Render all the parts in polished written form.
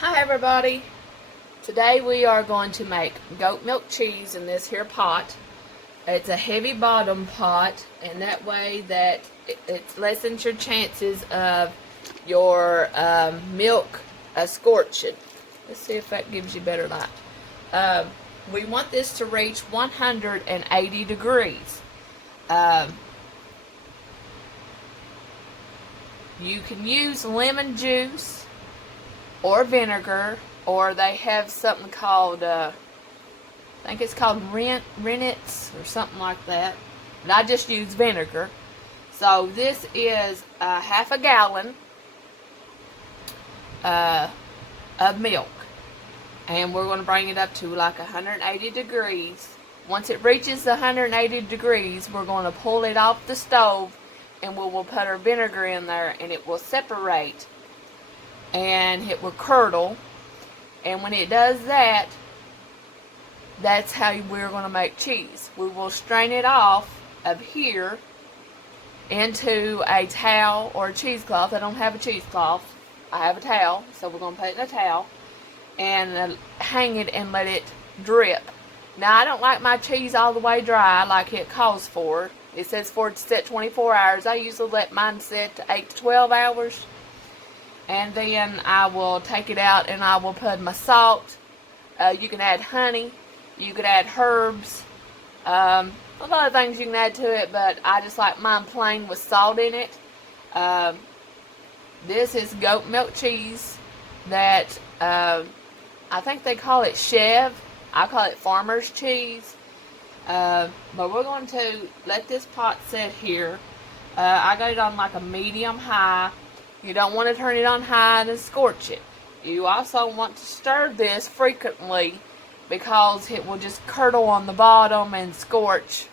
Hi everybody! Today we are going to make goat milk cheese in this here pot. It's a heavy bottom pot, and that way that it lessens your chances of your milk scorching. Let's see if that gives you better light. We want this to reach 180 degrees. You can use lemon juice or vinegar, or they have something called, I think it's called Rennett's or something like that. But I just use vinegar. So this is half a gallon of milk. And we're going to bring it up to like 180 degrees. Once it reaches the 180 degrees, we're going to pull it off the stove, and we will put our vinegar in there, and it will separate. And it will curdle, and when it does that, that's how we're going to make cheese. We will strain it off of here into a towel or a cheesecloth. I don't have a cheesecloth, I have a towel, so we're going to put it in a towel and hang it and let it drip. Now, I don't like my cheese all the way dry like it calls for. It says for it to set 24 hours. I usually let mine set to 8 to 12 hours. And then I will take it out and I will put my salt. You can add honey. You could add herbs. A lot of things you can add to it, but I just like mine plain with salt in it. This is goat milk cheese that I think they call it Chev. I call it farmer's cheese. But we're going to let this pot sit here. I got it on like a medium high. You don't want to turn it on high and scorch it. You also want to stir this frequently because it will just curdle on the bottom and scorch,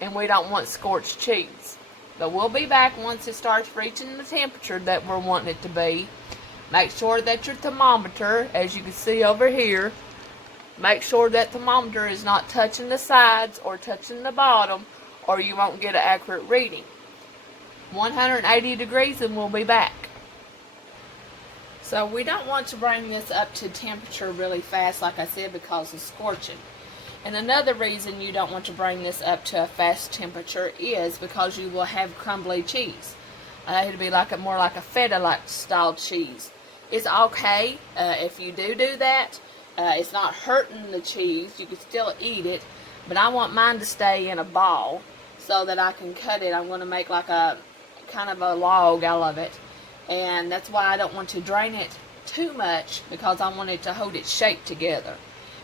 and we don't want scorched cheese. But we'll be back once it starts reaching the temperature that we're wanting it to be. Make sure that your thermometer, as you can see over here, make sure that thermometer is not touching the sides or touching the bottom, or you won't get an accurate reading. 180 degrees and we'll be back. So we don't want to bring this up to temperature really fast, like I said, because of scorching. And another reason you don't want to bring this up to a fast temperature is because you will have crumbly cheese. It'll be like more like a feta-like style cheese. It's okay if you do that. It's not hurting the cheese. You can still eat it. But I want mine to stay in a ball so that I can cut it. I'm going to make like a kind of a log out of it. And that's why I don't want to drain it too much, because I want it to hold its shape together.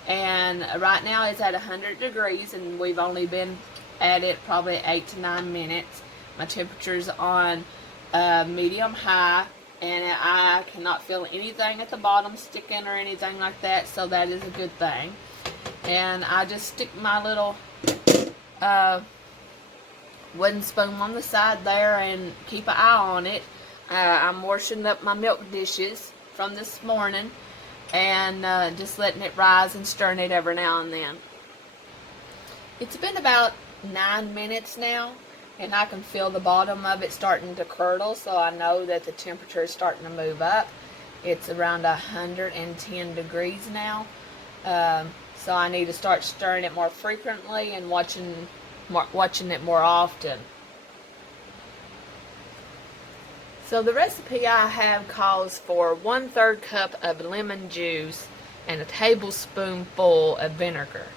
And right now it's at 100 degrees, and we've only been at it probably 8 to 9 minutes. My temperature's on medium high, and I cannot feel anything at the bottom sticking or anything like that, so that is a good thing. And I just stick my little wooden spoon on the side there and keep an eye on it. I'm washing up my milk dishes from this morning and just letting it rise and stirring it every now and then. It's been about 9 minutes now, and I can feel the bottom of it starting to curdle, so I know that the temperature is starting to move up. It's around 110 degrees now, so I need to start stirring it more frequently and watching it more often. So the recipe I have calls for 1/3 cup of lemon juice and a tablespoonful of vinegar.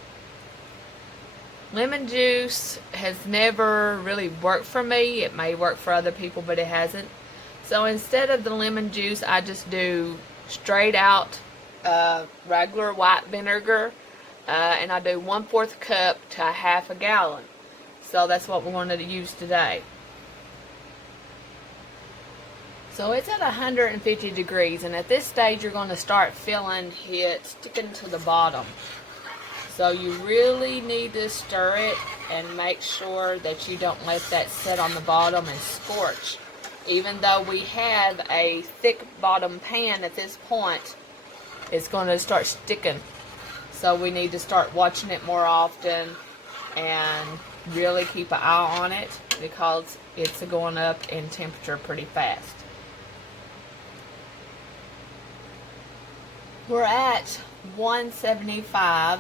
Lemon juice has never really worked for me. It may work for other people, but it hasn't. So instead of the lemon juice, I just do straight out regular white vinegar, and I do 1/4 cup to a half a gallon. So that's what we're going to use today. So it's at 150 degrees, and at this stage you're going to start feeling it sticking to the bottom. So you really need to stir it and make sure that you don't let that sit on the bottom and scorch. Even though we have a thick bottom pan at this point, it's going to start sticking. So we need to start watching it more often and really keep an eye on it, because it's going up in temperature pretty fast. We're at 175.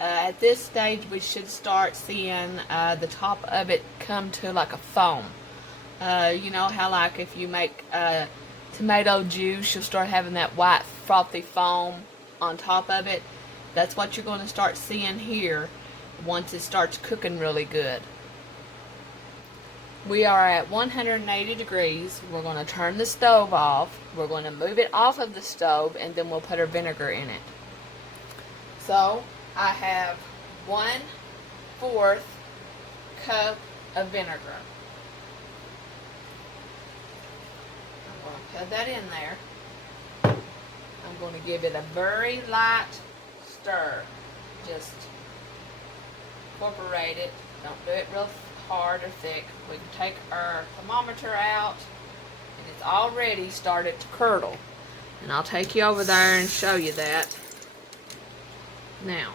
At this stage, we should start seeing the top of it come to like a foam. You know how like if you make tomato juice, you'll start having that white frothy foam on top of it. That's what you're going to start seeing here once it starts cooking really good. We are at 180 degrees. We're going to turn the stove off. We're going to move it off of the stove, and then we'll put our vinegar in it. So I have 1/4 cup of vinegar. I'm going to put that in there. I'm going to give it a very light stir. Just incorporate it. Don't do it real hard or thick. We can take our thermometer out, and it's already started to curdle. And I'll take you over there and show you that. Now,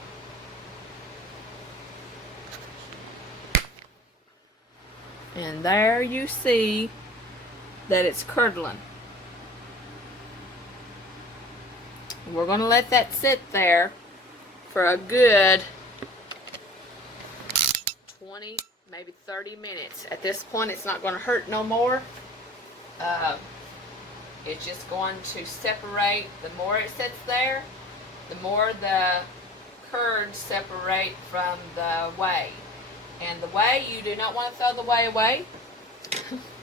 and there you see that it's curdling. We're going to let that sit there for a good 20, maybe 30 minutes. At this point, it's not going to hurt no more. It's just going to separate. The more it sits there, the more the curds separate from the whey. And the whey, you do not want to throw the whey away.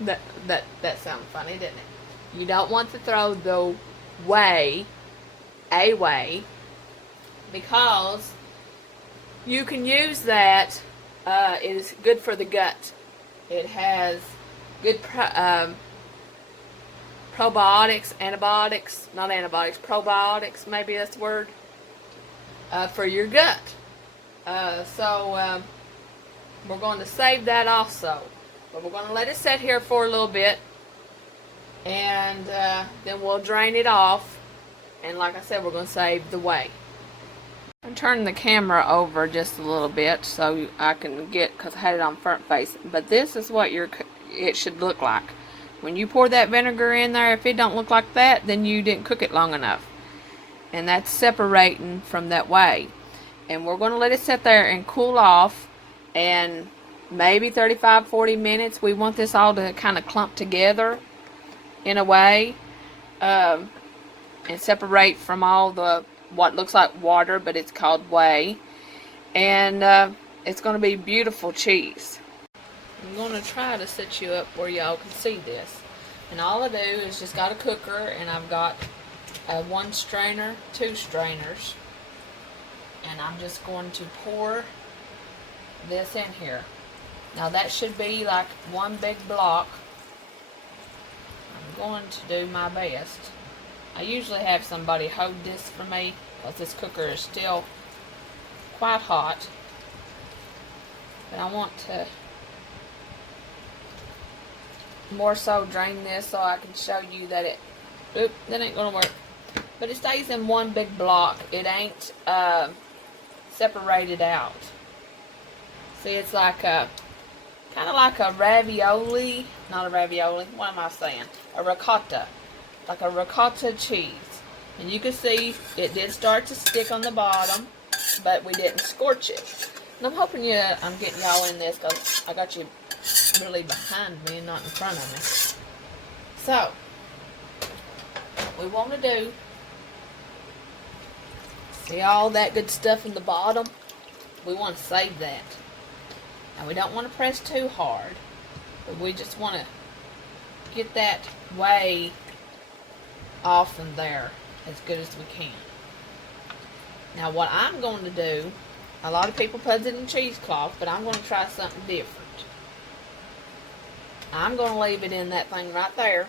that sounds funny, didn't it? You don't want to throw the whey away, because you can use that. It is good for the gut. It has good probiotics, antibiotics, not antibiotics, probiotics, maybe that's the word, for your gut. So we're going to save that also. But we're going to let it sit here for a little bit, and then we'll drain it off. And like I said, we're going to save the whey. I'm turning the camera over just a little bit so I can get, because I had it on front face. But this is what it should look like. When you pour that vinegar in there, if it don't look like that, then you didn't cook it long enough. And that's separating from that whey. And we're going to let it sit there and cool off. And maybe 35-40 minutes. We want this all to kind of clump together in a way. And separate from all the what looks like water, but it's called whey. And it's going to be beautiful cheese. I'm going to try to set you up where y'all can see this. And all I do is just got a cooker, and I've got one strainer, 2 strainers. And I'm just going to pour this in here. Now that should be like one big block. I'm going to do my best. I usually have somebody hold this for me, because this cooker is still quite hot. But I want to more so drain this so I can show you that it, oop, that ain't gonna work. But it stays in one big block. It ain't separated out. See, it's like a, kind of like a ravioli, not a ravioli, what am I saying? A ricotta. Like a ricotta cheese. And you can see it did start to stick on the bottom, but we didn't scorch it. And I'm hoping I'm getting y'all in this, because I got you really behind me and not in front of me. So, what we want to do, see all that good stuff in the bottom? We want to save that. Now we don't want to press too hard, but we just want to get that whey off in there as good as we can. Now what I'm going to do, a lot of people put it in cheesecloth, but I'm going to try something different. I'm going to leave it in that thing right there.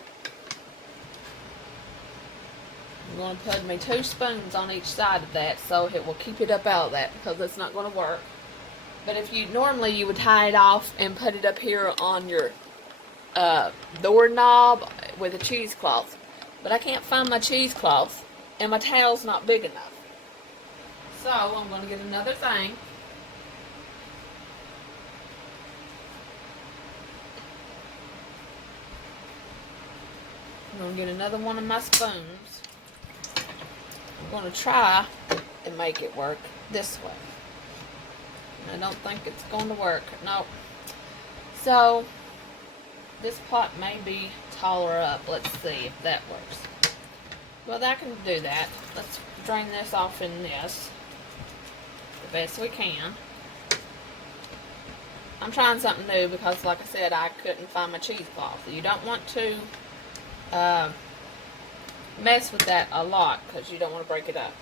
I'm going to put me 2 spoons on each side of that so it will keep it up out of that, because that's not going to work. But if you normally you would tie it off and put it up here on your doorknob with a cheesecloth. But I can't find my cheesecloth, and my towel's not big enough. So I'm going to get another thing. I'm going to get another one of my spoons. I'm going to try and make it work this way. I don't think it's going to work. Nope. So, this pot may be taller up. Let's see if that works. Well, that can do that. Let's drain this off in this the best we can. I'm trying something new because, like I said, I couldn't find my cheesecloth. You don't want to mess with that a lot because you don't want to break it up.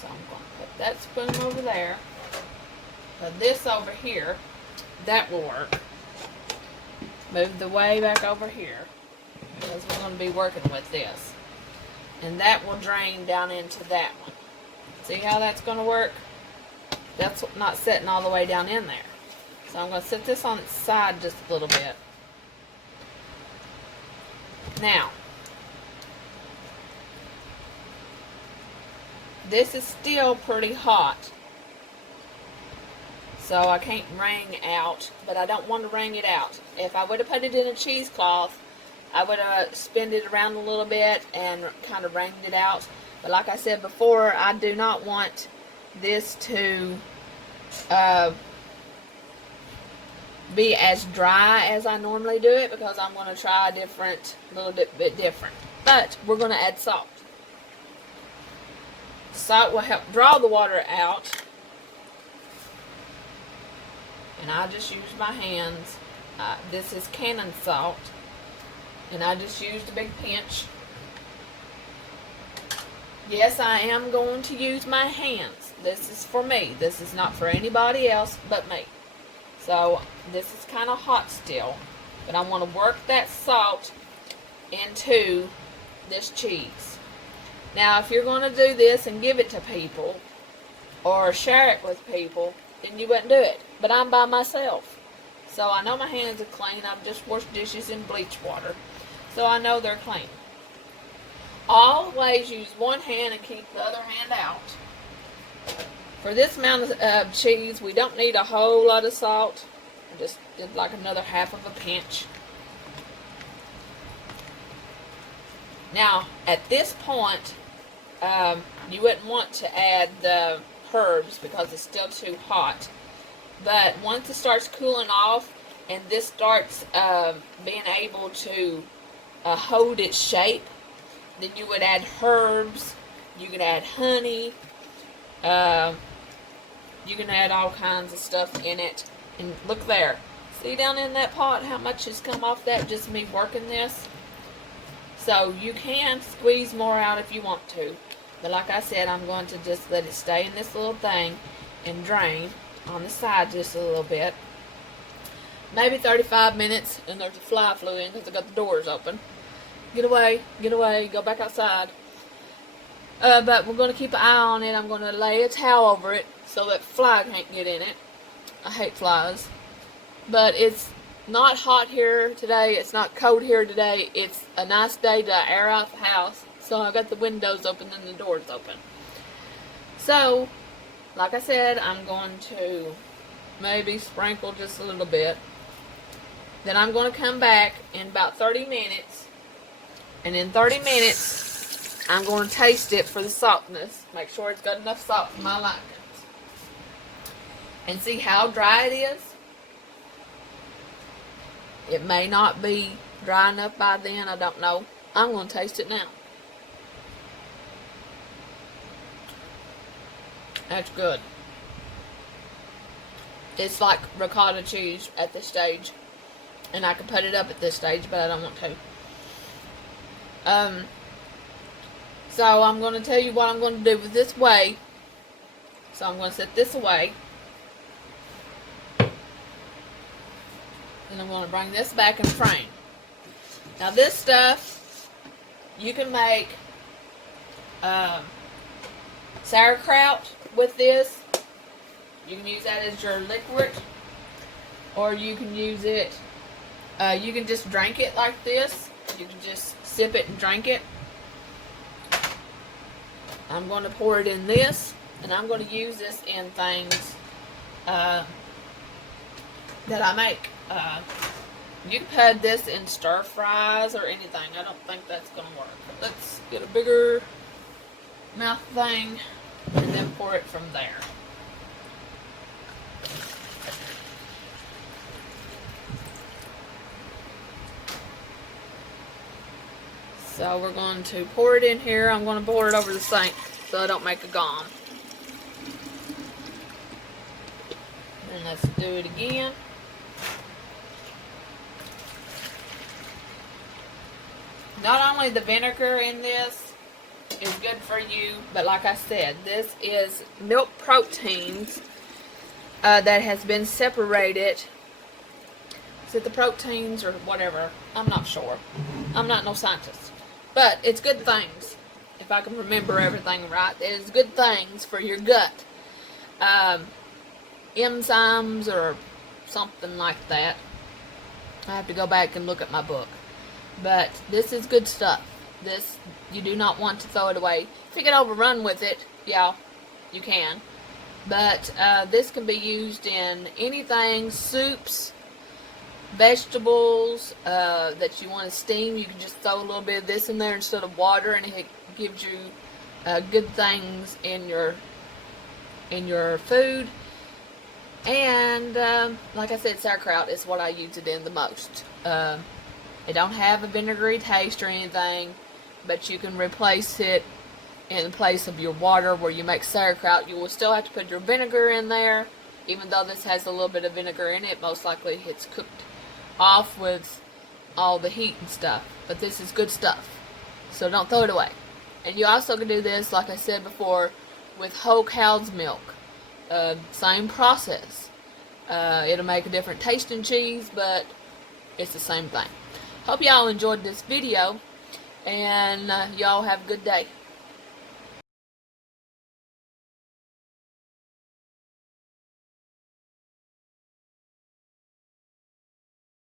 So I'm going to put that spoon over there. Put this over here. That will work. Move the whey back over here because we're going to be working with this. And that will drain down into that one. See how that's going to work? That's not setting all the way down in there. So I'm going to set this on its side just a little bit. Now, this is still pretty hot. So I can't wring out, but I don't want to wring it out. If I would have put it in a cheesecloth, I would have spinned it around a little bit and kind of wringed it out. But like I said before, I do not want this to be as dry as I normally do it because I'm going to try a little bit different. But we're going to add salt. Salt will help draw the water out. And I just use my hands. This is Cannon salt. And I just used a big pinch. Yes, I am going to use my hands. This is for me. This is not for anybody else but me. So, this is kind of hot still. But I want to work that salt into this cheese. Now, if you're going to do this and give it to people, or share it with people, then you wouldn't do it. But I'm by myself. So I know my hands are clean. I've just washed dishes in bleach water. So I know they're clean. Always use one hand and keep the other hand out. For this amount of cheese, we don't need a whole lot of salt. I just did like another half of a pinch. Now, at this point, you wouldn't want to add the herbs because it's still too hot. But once it starts cooling off and this starts being able to hold its shape, then you would add herbs. You could add honey. You can add all kinds of stuff in it. And look there. See down in that pot how much has come off that just me working this? So you can squeeze more out if you want to. But like I said, I'm going to just let it stay in this little thing and drain on the side just a little bit. Maybe 35 minutes, and there's a fly flew in because I got the doors open. Get away, go back outside. But we're going to keep an eye on it. I'm going to lay a towel over it so that fly can't get in it. I hate flies. But it's not hot here today. It's not cold here today. It's a nice day to air out the house. So I got the windows open and the doors open. So, like I said, I'm going to maybe sprinkle just a little bit. Then I'm going to come back in about 30 minutes. And in 30 minutes, I'm going to taste it for the saltness. Make sure it's got enough salt for my likings. And see how dry it is. It may not be dry enough by then. I don't know. I'm going to taste it now. That's good. It's like ricotta cheese at this stage. And I could put it up at this stage, but I don't want to. So I'm going to tell you what I'm going to do with this whey. So I'm going to set this away. And I'm going to bring this back and frame. Now this stuff, you can make sauerkraut with this. You can use that as your liquid. Or you can use it, you can just drink it like this. You can just sip it and drink it. I'm going to pour it in this. And I'm going to use this in things that I make. You can put this in stir fries or anything. I don't think that's going to work. Let's get a bigger mouth thing, and then pour it from there. So we're going to pour it in here. I'm going to pour it over the sink so I don't make a gum. And let's do it again. Not only the vinegar in this is good for you, but like I said, this is milk proteins that has been separated. Is it the proteins or whatever? I'm not sure. I'm not no scientist. But it's good things. If I can remember everything right, it is good things for your gut. Enzymes or something like that. I have to go back and look at my book. But this is good stuff. This, you do not want to throw it away. If you get overrun with it, yeah, you can. But this can be used in anything, soups, vegetables that you want to steam. You can just throw a little bit of this in there instead of water, and it gives you good things in your food. And like I said, sauerkraut is what I use it in the most. It don't have a vinegary taste or anything, but you can replace it in place of your water where you make sauerkraut. You will still have to put your vinegar in there, even though this has a little bit of vinegar in it. Most likely it's cooked off with all the heat and stuff, but this is good stuff, so don't throw it away. And you also can do this, like I said before, with whole cow's milk. Same process. It'll make a different taste in cheese, but it's the same thing. Hope y'all enjoyed this video, and y'all have a good day.